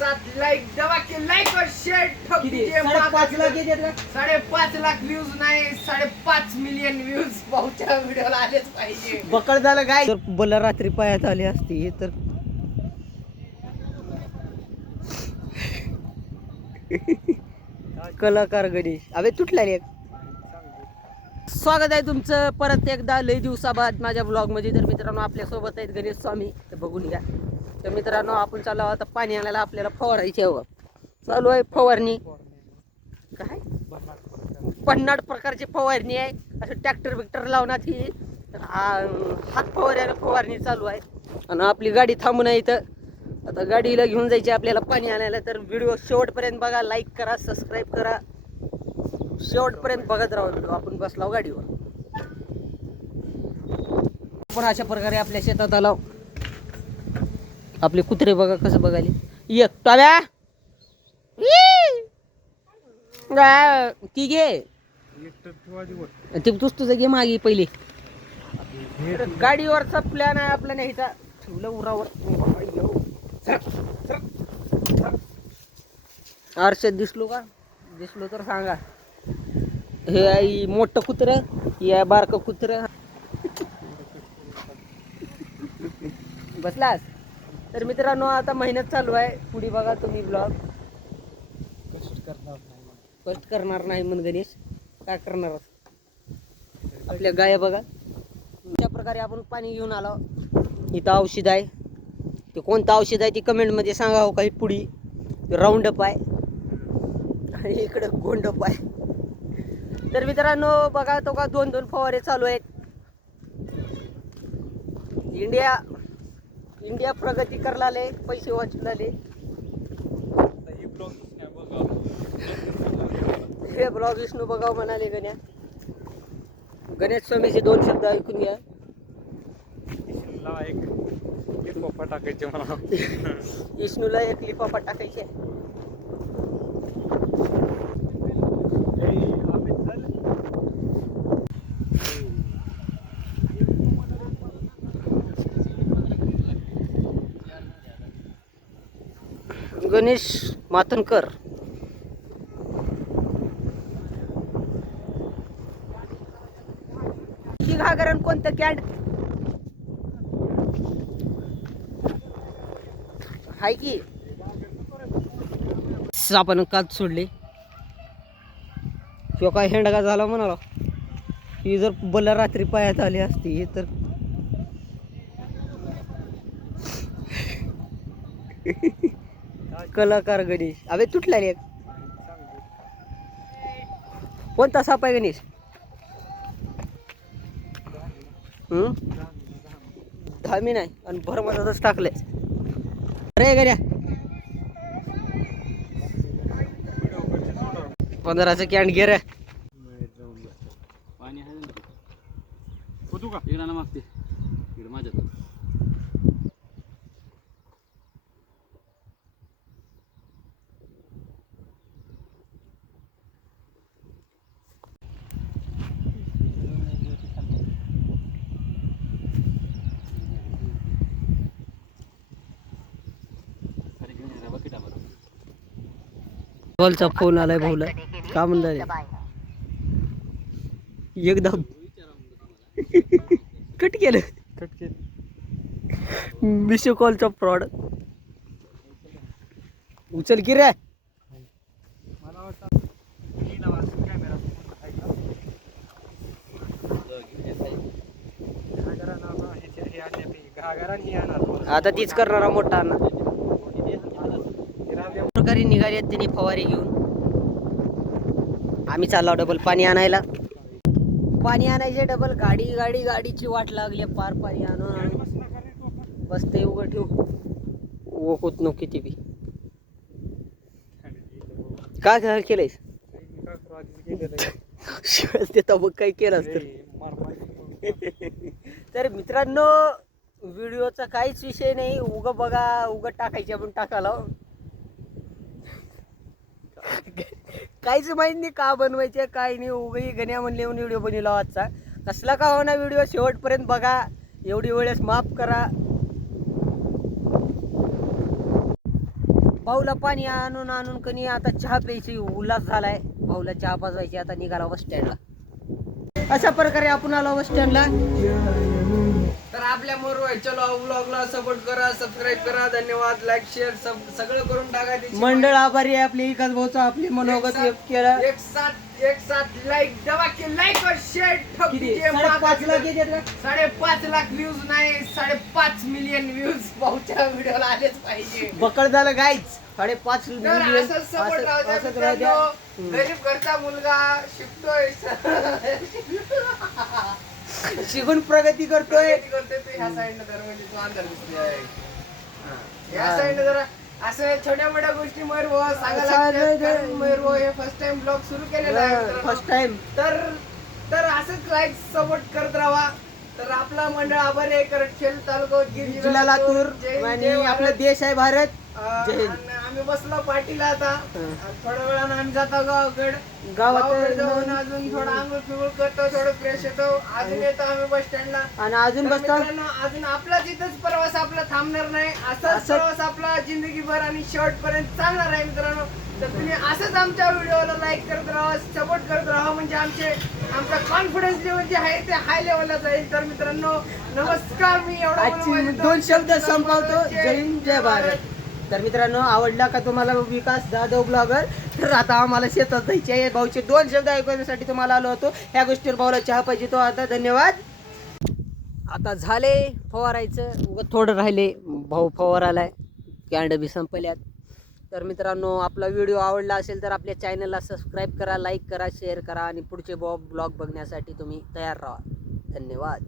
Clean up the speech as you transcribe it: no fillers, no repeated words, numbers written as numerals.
Like दबा के like और share ठोक दीजिए। 5.5 लाख व्ह्यूज नाही 5.5 मिलियन व्ह्यूज भाऊच्या व्हिडिओला आलेच पाहिजे। बकळ झालं काय जर बोला रात्री पायात आली असती तर कलाकार गणेश अबे तुटला रे। स्वागत आहे तुमचं परत एकदा लई दिवसाबाद माझ्या ब्लॉग मध्ये। तर मित्रांनो आपल्या सोबत आहेत गणेश स्वामी, तर बघून घ्या। तर मित्रांनो आपण चाललो आता पाणी आणायला, आपल्याला फवारायची आहे। चालू आहे फवारणी, काय 50 प्रकारची फवारणी आहे। असं ट्रॅक्टर बिक्टर लावण्यात ही हात फवारणी चालू आहे। आणि आपली गाडी थांबून आहे इथं, आता गाडीला घेऊन जायची आपल्याला पाणी आणायला। तर व्हिडिओ शेवटपर्यंत बघा, लाईक करा, सबस्क्राईब करा, शेवटपर्यंत बघत राहा व्हिडिओ। आपण बसलाव गाडीवर, पण अशा प्रकारे आपल्या शेतात आलो। आपले कुत्रे बघा कसं बघायले, एक टाव्या ती घे ती तुझं घे मागे पहिले। गाडीवरचा प्लॅन आहे आपला न्यायचा, ठेवलं उरावर। आरशात दिसलो का? दिसलो तर सांगा। हे आहे मोठं कुत्र, हे आहे बारकं कुत्र। बसलास? तर मित्रांनो आता मेहनत चालू आहे, पुढे बघा तुम्ही ब्लॉग। कष्ट करणार नाही म्हण गणेश, काय करणार? आपल्या गाया बघा अशा प्रकारे आपण पाणी घेऊन आलो। इथं औषध आहे, ते कोणतं औषध आहे ती कमेंट मध्ये सांगा हो। काही पुढी राऊंडअप आहे आणि इकडं गोंडप आहे। तर मित्रांनो बघा तो का दोन फवारे चालू आहेत। इंडिया प्रगती करलाले, पैसे वाचलाले। हे ब्लॉग विष्णू बघाव म्हणाले गण्या। गणेश स्वामीचे 2 शब्द ऐकून घ्या। टाकायचे मला विष्णूला एक लिफाफा टाकायचे। गणेश मातनकर की घागरण कोणतं कॅड हाय की आपण काच सोडले। किंवा काय हेंडगा झाला म्हणाला, ही जर बला रात्री पायात आली असती तर कलाकार गणेश अबे तुटला रे। कोणता साप आहे गणेश? धामी नाही आणि भरमसाच टाकले रे गड्या। 15चं कॅन्ड घे रे। पाणी आहे ना होतो का इकडे ना मागते इकडे माझ्यात। कॉलचा फोन आलाय भाऊला, का म्हणलं एकदम कट केलं मिशो कॉलचा फ्रॉड। उचल की रे। आता तीच करणारा मोठा अण्णा प्रकारे निघाले त्यांनी फवारी घेऊन। आम्ही चाललो डबल पाणी आणायला। पाणी आणायचे डबल, गाडीची वाट लागली पार। पाणी आणून बसते उघड ठेवू ओ होत नो किती बी। काय काय केलंयस शिवाय देता बघ काय केलं तर मित्रांनो व्हिडिओचा काहीच विषय नाही, उग बघा उग टाकायचे आपण टाकायला। काहीच माहित नाही का बनवायचे काय नाही, उगी गण्या म्हणले म्हणून व्हिडिओ बनवला आजचा। कसला का होणार व्हिडिओ शेवटपर्यंत बघा, एवढी वेळेस माफ करा। भाऊला पाणी आणून आणून कनी आता चहा प्यायची उल्हास झालाय. भाऊला चहा पाजवायची, आता निघाला बस स्टँडला. अशा प्रकारे आपण आलो बस स्टँडला. तर आपल्या मोर चलो व्लॉगला सपोर्ट करा, सबस्क्राईब करा. धन्यवाद. लाईक शेअर सगळं करून टाका. मंडळ आभारी आहे आपले विकास भाऊचा, आपली मनोगत व्यक्त केला. एक साथ लाईक दबा के लाईक और शेअर ठोक दीजिए. 5.5 लाख येतात का? 5.5 लाख व्ह्यूज नाही, 5.5 मिलियन व्ह्यूज भाऊच्या व्हिडिओला आलेच पाहिजे. बकळ झालं गाईच. 5.5 तर मिलियन असंच सपोर्ट राहू द्या असंच राहू द्या. मित्रांनो. गरीब घरचा मुलगा शिकतोय, शिकून प्रगती करतोय. करतोय तो ह्या साईडनं जरा म्हणजे तो अंधार दिसतोय. ह्या साईडनं जरा असं छोट्या मोठ्या गोष्टी मयूर भाऊ सांगायला मयूर भाऊ हे फर्स्ट टाइम ब्लॉग सुरू केलेला आहे मित्रांनो. First time. तर असंच लाईक सपोर्ट करत राहा. तर आपला मंडळ आभारी आहे. करटखेल तालुका जिल्हा लातूर आणि आपला देश आहे भारत. जय हिंद. आणि आम्ही बसलो पार्टीला आता. थोड्या वेळानं आम्ही जातो गावाकडे. गावात जाऊन अजून थोडं आंघोळ पिंघोळ करतो, थोडं फ्रेश होतो. अजून येतो आम्ही बस स्टँडला. आणि अजून तर बसतो. मित्रांनो, अजून आपला तिथंच प्रवास आपला थांबणार नाही. असाच प्रवास आपला जिंदगीभर आणि शेवटपर्यंत चालणार आहे मित्रांनो. तर तुम्ही असंच आमच्या व्हिडिओला लाईक करत राहा, सपोर्ट करत राहा. म्हणजे आमचा कॉन्फिडन्स लेवल जे आहे ते हाय लेवलला जाईल. तर मित्रांनो नमस्कार. मी एवढा 2 शब्द संपवतो. जय हिंद, जय भारत. तर मित्रांनो, आवडला का तुम्हाला विकास जाधव ब्लॉगर? तर आता आम्हाला शेतात जायचे आहे. भाऊचे 2 शब्द ऐकण्यासाठी तुम्हाला आलो होतो. ह्या गोष्टीवर भाऊला चहा पाहिजे तो. आता धन्यवाद. आता झाले फवारायचं, थोडं राहिले. भाऊ फवारालाय, कॅन्ड बी संपल्यात. तर मित्रांनो, आपला व्हिडिओ आवडला असेल तर आपल्या चॅनलला सबस्क्राईब करा, लाईक करा, शेअर करा आणि पुढचे ब्लॉग बघण्यासाठी तुम्ही तयार राहा. धन्यवाद.